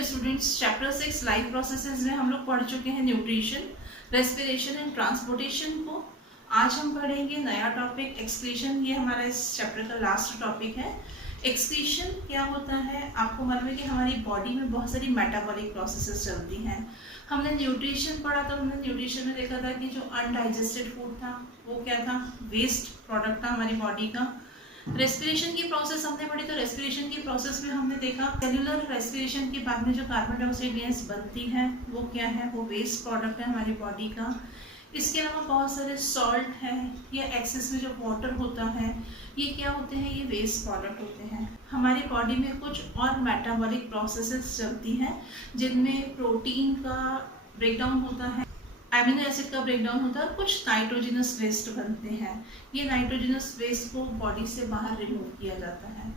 Hello students, chapter 6 life processes में हम लोग पढ़ चुके हैं न्यूट्रिशन, रेस्पिरेशन एंड ट्रांसपोर्टेशन को। आज हम पढ़ेंगे नया टॉपिक एक्सक्रीशन। ये हमारा इस चैप्टर का लास्ट टॉपिक है। एक्सक्रीशन क्या होता है? आपको मालूम है कि हमारी बॉडी में बहुत सारी मेटाबॉलिक प्रोसेसेस चलती हैं। हमने न्यूट्रिशन पढ़ा था, हमने न्यूट्रिशन में देखा था कि जो अनडाइजेस्टेड फूड था वो क्या था, वेस्ट प्रोडक्ट था हमारी बॉडी का। रेस्पिरेशन की प्रोसेस हमने पढ़ी, तो रेस्पिरेशन की प्रोसेस में हमने देखा सेल्यूलर रेस्पिरेशन के बाद में जो कार्बन डाइऑक्साइड गैस बनती है वो क्या है, वो वेस्ट प्रोडक्ट है हमारी बॉडी का। इसके अलावा बहुत सारे सॉल्ट है या एक्सेस में जो वाटर होता है, ये क्या होते हैं, ये वेस्ट प्रोडक्ट होते हैं। हमारी बॉडी में कुछ और मेटाबॉलिक प्रोसेसेस चलती हैं जिनमें प्रोटीन का ब्रेकडाउन होता है, एमिनो एसिड का ब्रेकडाउन होता है, कुछ नाइट्रोजनस वेस्ट बनते हैं। ये नाइट्रोजनस वेस्ट को बॉडी से बाहर रिमूव किया जाता है।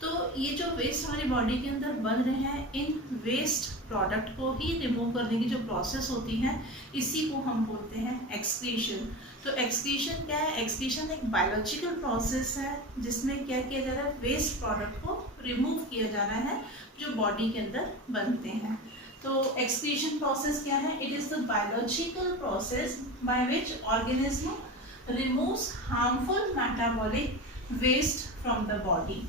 तो ये जो वेस्ट हमारी बॉडी के अंदर बन रहे हैं, इन वेस्ट प्रोडक्ट को ही रिमूव करने की जो प्रोसेस होती है, इसी को हम बोलते हैं एक्सक्रीशन। तो एक्सक्रीशन क्या है? एक्सक्रीशन एक बायोलॉजिकल प्रोसेस है जिसमें क्या किया जा रहा है, वेस्ट प्रोडक्ट को रिमूव किया जा रहा है जो बॉडी के अंदर बनते हैं। तो एक्सक्रीशन प्रोसेस क्या है? It is the biological process by which organism removes harmful metabolic waste from the body.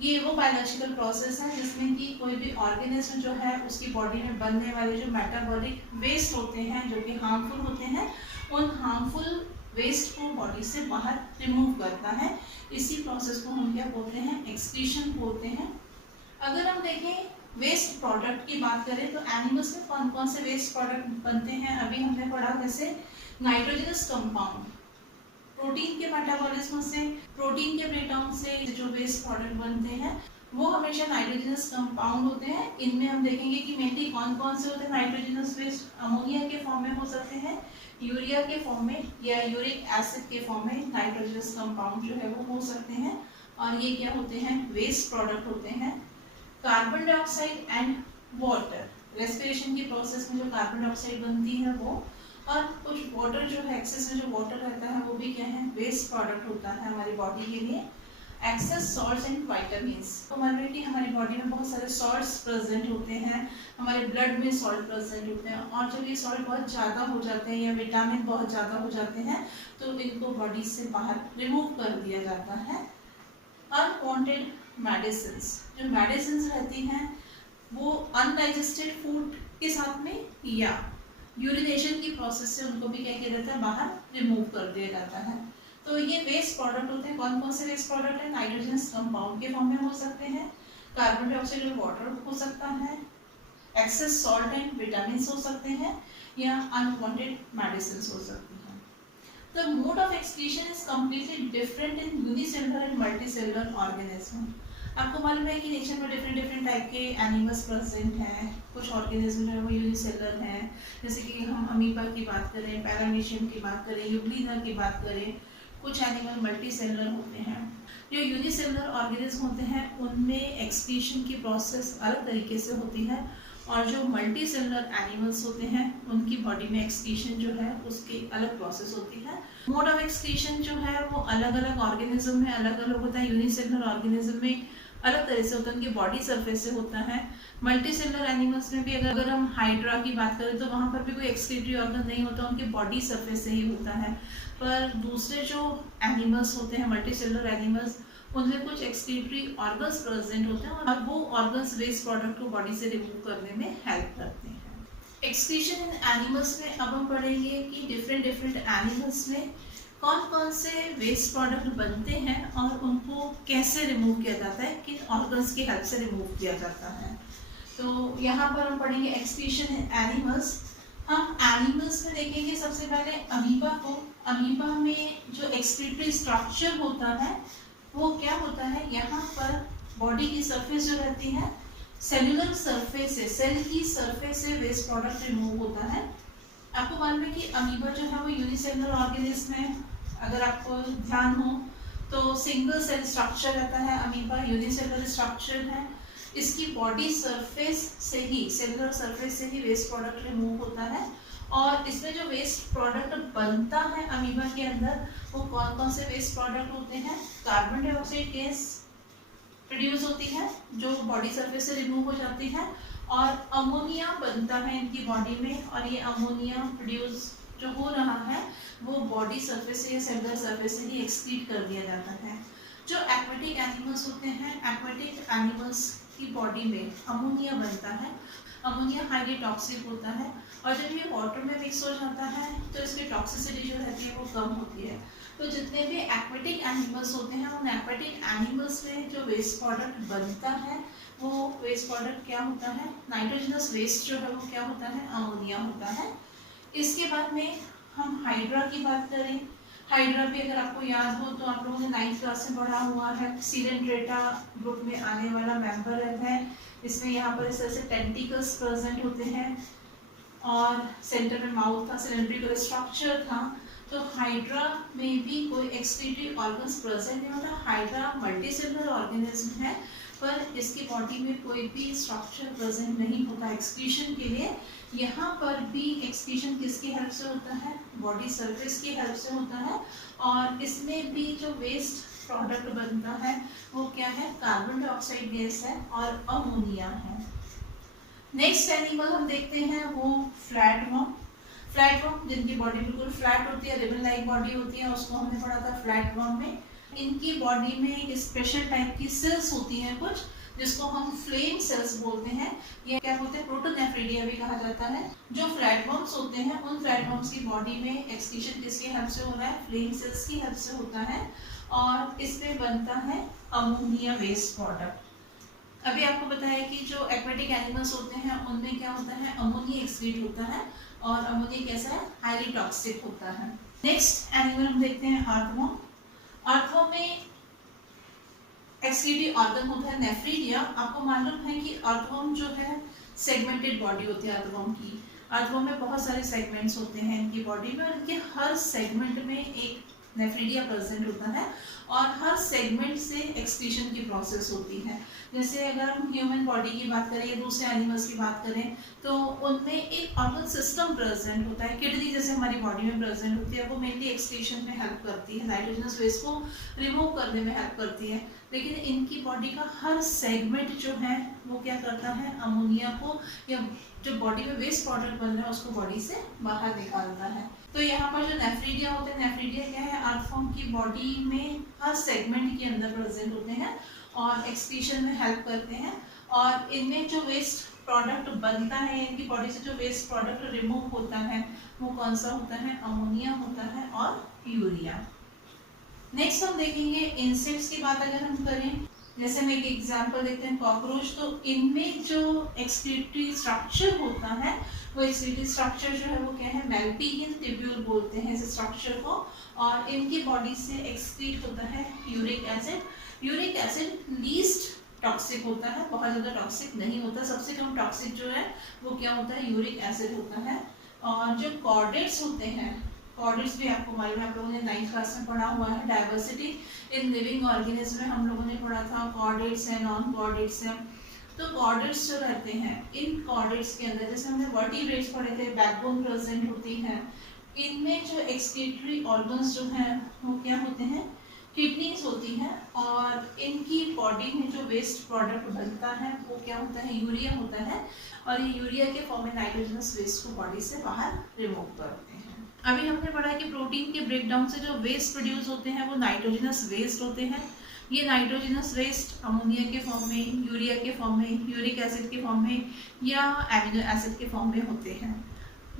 ये वो बायोलॉजिकल प्रोसेस है जिसमें कि कोई भी ऑर्गेनिज्म जो है उसकी बॉडी में बनने वाले जो मेटाबॉलिक वेस्ट होते हैं जो कि हार्मफुल होते हैं, उन हार्मफुल वेस्ट को बॉडी से बाहर रिमूव करता है। इसी प्रोसेस को हम क्या बोलते हैं, एक्सक्रीशन बोलते हैं। अगर हम देखें वेस्ट प्रोडक्ट की बात करें तो एनिमल्स में कौन कौन से वेस्ट प्रोडक्ट बनते हैं, अभी हमने पढ़ा जैसे नाइट्रोजनस कंपाउंड। प्रोटीन के मेटाबॉलिज्म से, प्रोटीन के ब्रेकडाउन से जो वेस्ट प्रोडक्ट बनते हैं वो हमेशा नाइट्रोजनस कंपाउंड होते हैं। इनमें हम देखेंगे कि मेनली कौन कौन से होते हैं नाइट्रोजनस वेस्ट। अमोनिया के फॉर्म में हो सकते हैं, यूरिया के फॉर्म में या यूरिक एसिड के फॉर्म में नाइट्रोजनस कंपाउंड जो है वो हो सकते हैं। और ये क्या होते हैं, वेस्ट प्रोडक्ट होते हैं। Carbon dioxide and water, respiration की प्रोसेस में जो कार्बन डाइऑक्साइड बनती है वो, और कुछ वाटर जो है, एक्सेस में जो वाटर रहता है वो भी क्या है, वेस्ट प्रोडक्ट होता है हमारी बॉडी के लिए। एक्सेस सॉल्ट्स एंड विटामिन्स, तो मान लो कि हमारी बॉडी में बहुत सारे सॉल्ट्स प्रेजेंट होते हैं, हमारे ब्लड में सॉल्ट प्रेजेंट होते हैं, और जब ये सॉल्ट बहुत ज़्यादा हो जाते हैं या विटामिन बहुत ज़्यादा हो जाते हैं तो इनको बॉडी से बाहर रिमूव कर दिया जाता है। अनवांटेड मेडिसिन्स, जो मेडिसिन्स रहती हैं वो अनडाइजेस्टेड फूड के साथ में या यूरिनेशन की प्रोसेस से उनको भी क्या किया जाता है, बाहर रिमूव कर दिया जाता है। तो ये वेस्ट प्रोडक्ट होते हैं। कौन कौन से वेस्ट प्रोडक्ट है? नाइट्रोजनस कंपाउंड के फॉर्म में हो सकते हैं, कार्बन डाइऑक्साइड और वाटर हो सकता है, एक्सेस सॉल्ट एंड विटामिन हो सकते हैं, या अनवांटेड मेडिसिन हो सकती हैं। The mode of excretion is completely different in unicellular and multicellular organism. आपको मालूम है कि नेचर में डिफरेंट टाइप के एनिमल्स प्रेजेंट हैं। कुछ ऑर्गेनिज्म जो है वो यूनिसेलुलर हैं, जैसे कि हम अमीबा की बात करें, पैरामीशियम की बात करें, यूग्लिना की बात करें। कुछ एनिमल मल्टीसेलुलर होते हैं। जो यूनिसेलुलर ऑर्गेनिज्म होते हैं उनमें एक्सक्रीशन की प्रोसेस अलग तरीके से होती है, और जो मल्टी सेलुलर एनिमल्स होते हैं उनकी बॉडी में एक्सक्रीशन जो है उसकी अलग प्रोसेस होती है। मोड ऑफ एक्सक्रीशन जो है वो अलग अलग ऑर्गेनिज्म में अलग अलग होता है। यूनिसेलुलर ऑर्गेनिज्म में अलग तरह से होता है, उनके बॉडी सरफेस से होता है। मल्टी सेलुलर एनिमल्स में भी अगर हम हाइड्रा की बात करें तो वहाँ पर भी कोई एक्सक्रीटरी ऑर्गन नहीं होता, उनके बॉडी सरफेस से ही होता है। पर दूसरे जो एनिमल्स होते हैं, मल्टी सेलुलर एनिमल्स, उनमें कुछ एक्सक्रीटरी ऑर्गन्स प्रेजेंट होते हैं और वो ऑर्गन्स वेस्ट प्रोडक्ट को बॉडी से रिमूव करने में हेल्प करते हैं। एक्सक्रीशन इन एनिमल्स में अब हम पढ़ेंगे कि डिफरेंट एनिमल्स में कौन कौन से वेस्ट प्रोडक्ट बनते हैं और उनको कैसे रिमूव किया जाता है, किन ऑर्गन्स की हेल्प से रिमूव किया जाता है। तो यहाँ पर हम पढ़ेंगे एक्सक्रीशन इन एनिमल्स। हम एनिमल्स में देखेंगे सबसे पहले अमीबा को। अमीबा में जो एक्सक्रीटरी स्ट्रक्चर होता है वो क्या होता है, यहाँ पर बॉडी की सरफेस जो रहती है, सेलुलर सरफेस से, सेल की सरफेस से वेस्ट प्रोडक्ट रिमूव होता है। आपको मालूम है कि अमीबा जो है वो यूनिसेलुलर ऑर्गेनिज्म है। अगर आपको ध्यान हो तो सिंगल सेल स्ट्रक्चर रहता है अमीबा, यूनिसेलुलर स्ट्रक्चर है। इसकी बॉडी सरफेस से ही, सेलुलर सरफेस से ही वेस्ट प्रोडक्ट रिमूव होता है। और इसमें जो वेस्ट प्रोडक्ट बनता है अमीबा के अंदर वो कौन कौन से वेस्ट प्रोडक्ट होते हैं? कार्बन डाइऑक्साइड गैस, प्रोड्यूस होती है जो बॉडी सरफेस से रिमूव हो जाती है, और अमोनिया बनता है इनकी बॉडी में, और ये अमोनिया प्रोड्यूस जो हो रहा है वो बॉडी सरफेस से या सेलुलर सरफेस से ही एक्सक्रीट कर दिया जाता है। जो एक्वेटिक एनिमल्स होते हैं, एक्वेटिक एनिमल्स की बॉडी में अमोनिया बनता है। अमोनिया हाईली टॉक्सिक होता है, और जब ये वाटर में मिक्स हो जाता है तो इसकी टॉक्सिसिटी जो रहती है वो कम होती है। तो जितने भी एक्वेटिक एनिमल्स होते हैं, उन एक्वेटिक एनिमल्स में जो वेस्ट प्रोडक्ट बनता है वो वेस्ट प्रोडक्ट क्या होता है, नाइट्रोजनस वेस्ट जो है वो क्या होता है, अमोनिया होता है। इसके बाद में हम हाइड्रा की बात करें। हाइड्रा भी अगर आपको याद हो तो आप लोगों ने 9th क्लास में पढ़ा हुआ है, सिलेंड्रेटा ग्रुप में आने वाला मेंबर है। इसमें यहाँ पर इस तरह से टेंटिकल्स प्रेजेंट होते हैं और सेंटर में माउथ था, सिलेंड्रिकल स्ट्रक्चर था। तो हाइड्रा में भी कोई एक्सक्रीटरी ऑर्गन्स प्रेजेंट नहीं होता। हाइड्रा मल्टीसेलुलर ऑर्गेनिज्म है, पर इसकी बॉडी में कोई भी स्ट्रक्चर प्रेजेंट नहीं होता एक्सक्रीशन के लिए। यहाँ पर भी एक्सक्रीशन किसकी हेल्प से होता है, बॉडी सरफेस की हेल्प से होता है, और इसमें भी जो वेस्ट प्रोडक्ट बनता है वो क्या है, कार्बन डाइऑक्साइड गैस है और अमोनिया है। नेक्स्ट एनिमल हम देखते हैं वो फ्लैटवर्म। फ्लैटवर्म जिनकी बॉडी बिल्कुल फ्लैट होती है, रिबन लाइक बॉडी होती है, उसको हमने पढ़ा था फ्लैटवर्म में। इनकी बॉडी में एक स्पेशल टाइप की सेल्स होती हैं कुछ, जिसको हम फ्लेम सेल्स बोलते हैं। ये क्या होते हैं, प्रोटोनेफ्रिडिया भी कहा जाता है। जो फ्लैटवर्म्स होते हैं उन फ्लैटवर्म्स की बॉडी में एक्सक्रीशन किसकी हेल्प से हो रहा है, फ्लेम सेल्स की हेल्प से होता है, और इसमें बनता है अमोनिया वेस्ट प्रोडक्ट। अभी आपको बताया कि जो एक्वेटिक एनिमल्स होते हैं उनमें क्या होता है, अमोनिया एक्सक्रीट होता है, और अमोनिया कैसा है, हाईली टॉक्सिक होता है। नेक्स्ट एनिमल हम देखते हैं अर्थवर्म। अर्थवर्म में एक्सक्रीटरी ऑर्गन होता है नेफ्रिडिया। आपको मालूम है कि अर्थवर्म जो है सेगमेंटेड बॉडी होती है अर्थवर्म की। अर्थवर्म में बहुत सारे सेगमेंट्स होते हैं इनकी बॉडी में, और इनके हर सेगमेंट में एक नेफ्रिडिया प्रेजेंट होता है, और हर सेगमेंट से एक्सक्रीशन की प्रोसेस होती है। जैसे अगर हम ह्यूमन बॉडी की बात करें या दूसरे एनिमल्स की बात करें तो उनमें एक ऑर्गन सिस्टम प्रेजेंट होता है। किडनी जैसे हमारी बॉडी में प्रेजेंट होती है, वो मेनली एक्सक्रीशन में हेल्प करती है, नाइट्रोजनस वेस्ट को रिमूव करने में हेल्प करती है। लेकिन इनकी बॉडी का हर सेगमेंट जो है वो क्या करता है, अमोनिया को या जो बॉडी में वेस्ट प्रोडक्ट बन रहा है उसको बॉडी से बाहर निकालता है। तो यहाँ पर जो नेफ्रिडिया होते हैं, नेफ्रिडिया क्या है, अर्थवर्म की बॉडी में हर सेगमेंट के अंदर प्रेजेंट होते हैं और एक्सक्रीशन में हेल्प करते हैं। और इनमें जो वेस्ट प्रोडक्ट बनता है, इनकी बॉडी से जो वेस्ट प्रोडक्ट रिमूव होता है वो कौन सा होता है, अमोनिया होता है और यूरिया। नेक्स्ट हम देखेंगे इंसेक्ट्स की बात अगर हम करें, जैसे हम एक एग्जांपल देखते हैं कॉकरोच। तो इनमें जो एक्सक्रीटरी स्ट्रक्चर होता है वो एक्सक्रीटरी स्ट्रक्चर जो है वो क्या है, मैल्पिगियन ट्यूब्यूल बोलते हैं इस स्ट्रक्चर को, और इनकी बॉडी से एक्सक्रीट होता है uric acid. Uric acid least toxic होता है, बहुत ज़्यादा टॉक्सिक नहीं होता। सबसे कम टॉक्सिक जो है वो क्या होता है, यूरिक एसिड होता है। और जो कॉर्डेट्स होते हैं, कॉर्डेट्स भी आपको मालूम है, आप लोगों ने 9th क्लास में पढ़ा हुआ है, डाइवर्सिटी इन लिविंग ऑर्गेनिज्म में हम लोगों ने पढ़ा था, कॉर्डेट्स हैं, नॉन कॉर्डेट्स हैं। तो कॉर्डेट्स जो रहते हैं, इन कॉर्डेट्स के अंदर जैसे हमने वर्टिब्रेट्स पढ़े थे, बैकबोन प्रेजेंट होती है। इनमें जो एक्सक्रीटरी ऑर्गन्स जो हैं वो क्या होते हैं, किडनीज होती हैं, और इनकी बॉडी में जो वेस्ट प्रोडक्ट बनता है वो क्या होता है, यूरिया होता है, और ये यूरिया के फॉर्म में नाइट्रोजनस वेस्ट को बॉडी से बाहर रिमूव करते हैं। अभी हमने पढ़ा है कि प्रोटीन के ब्रेकडाउन से जो वेस्ट प्रोड्यूस होते हैं वो नाइट्रोजनस वेस्ट होते हैं। ये नाइट्रोजनस वेस्ट अमोनिया के फॉर्म में, यूरिया के फॉर्म में, यूरिक एसिड के फॉर्म में या एमिनो एसिड के फॉर्म में होते हैं।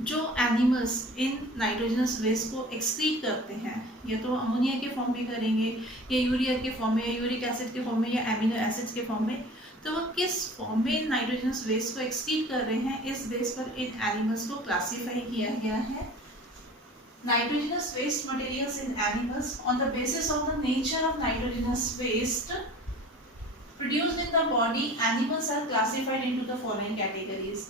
जो एनिमल्स इन नाइट्रोजनस वेस्ट को एक्सक्रीट करते हैं, या तो अमोनिया के फॉर्म में करेंगे या यूरिया के फॉर्म में या यूरिक एसिड के फॉर्म में या एमिनो एसिड्स के फॉर्म में, तो वो किस फॉर्म में नाइट्रोजनस वेस्ट को एक्सक्रीट कर रहे हैं, इस बेस पर इन एनिमल्स को क्लासीफाई किया गया है। Nitrogenous waste materials in animals on the basis of the nature of nitrogenous waste produced in the body, animals are classified into the following categories.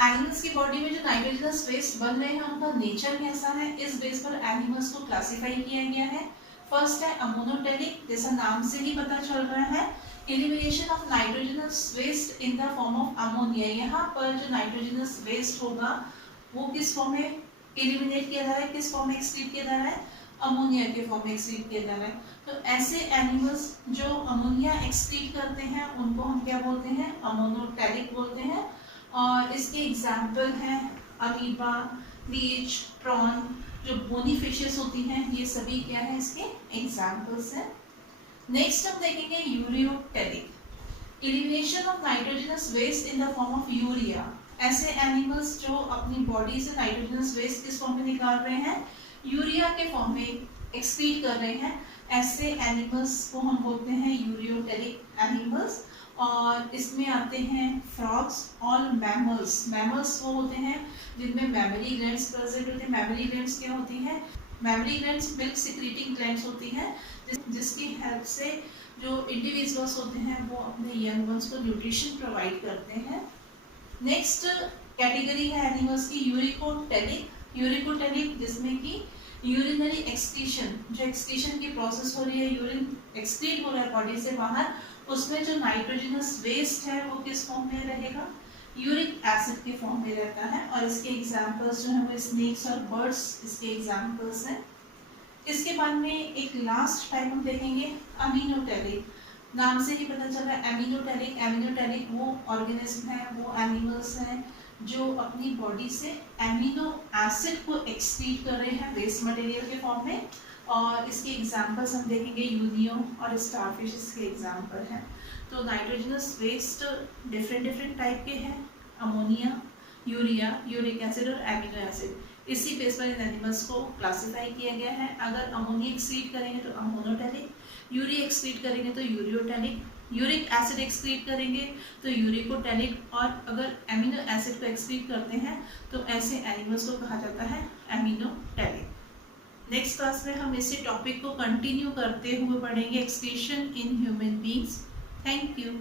Animals की बॉडी में जो नाइट्रोजनस वेस्ट बन रहे हैं उनका नेचर कैसा है, इस बेस पर एनिमल्स को क्लासिफाई किया गया है। फर्स्ट है अमोनोटेलिक, जैसा नाम से ही पता चल रहा है, elimination of nitrogenous waste in the form of ammonia. यहाँ पर जो नाइट्रोजनस वेस्ट होगा वो किस फॉर्म में एलिमिनेट किया जा रहा है, किस फॉर्म में एक्सक्रीट किया जा रहा है, अमोनिया के फॉर्म में एक्सक्रीट किया जा रहा है। तो ऐसे एनिमल्स जो अमोनिया एक्सक्रीट करते हैं उनको हम क्या बोलते हैं, अमोनोटेरिक बोलते हैं। और इसके एग्जाम्पल हैं अमीबा, लीच, प्रॉन, जो बोनी फिशेस होती हैं, ये सभी क्या है इसके एग्जाम्पल्स हैं। नेक्स्ट हम देखेंगे ureotelic, elimination of nitrogenous waste in the form of urea. ऐसे एनिमल्स जो अपनी बॉडी से नाइट्रोजनस वेस्ट किस फॉर्म में निकाल रहे हैं, यूरिया के फॉर्म में एक्सक्रीट कर रहे हैं, ऐसे एनिमल्स को हम बोलते हैं यूरियोटेरिक एनिमल्स। और इसमें आते हैं फ्रॉग्स और मैमल्स। मैमल्स वो होते हैं जिनमें मैमरी ग्लैंड्स प्रेजेंट होते हैं। मैमरी ग्लैंड्स क्या होती हैं, memory glands milk secreting glands होती हैं, जिसकी हेल्प से जो इंडिविजुअल्स होते हैं वो अपने यंग वंस को न्यूट्रिशन प्रोवाइड करते हैं। नेक्स्ट कैटेगरी है एनिमल्स की यूरिकोटेरिक। यूरिकोटेरिक जिसमें कि यूरिनरी एक्सक्रीशन, जो एक्सक्रीशन की प्रोसेस हो रही है, यूरिन एक्सक्रीट हो रहा है बॉडी से बाहर, उसमें जो नाइट्रोजनस वेस्ट है वो किस फॉर्म में रहेगा, यूरिक एसिड के फॉर्म में रहता है। और इसके एग्जांपल्स जो हैं वो स्नेक्स और बर्ड्स इसके एग्जांपल्स हैं। इसके बाद में एक लास्ट टाइप हम देखेंगे अमीनोटेरिक। नाम से ही पता चल रहा है अमीनोटेरिक। अमीनोटेरिक वो ऑर्गेनिज्म है, वो एनिमल्स हैं जो अपनी बॉडी से एमिनो एसिड को एक्सक्रीट कर रहे हैं वेस्ट मटेरियल के फॉर्म में। और इसके एग्जांपल्स हम देखेंगे यूनियो और स्टारफिश के एग्जांपल हैं। तो नाइट्रोजनस वेस्ट डिफरेंट टाइप के हैं, अमोनिया, यूरिया, यूरिक एसिड और एमिनो एसिड। इसी बेस पर इन एनिमल्स को क्लासिफाई किया गया है। अगर अमोनिया एक्सक्रीट करेंगे तो अमोनोटेरिक, यूरिया एक्सक्रीट करेंगे तो यूरियोटेरिक, यूरिक एसिड एक्सक्रीट करेंगे तो यूरिकोटेरिक, और अगर एमिनो एसिड को एक्सक्रीट करते हैं तो ऐसे एनिमल्स को कहा जाता है एमिनोटेरिक। नेक्स्ट क्लास में हम इसी टॉपिक को कंटिन्यू करते हुए पढ़ेंगे excretion in human beings. Thank you.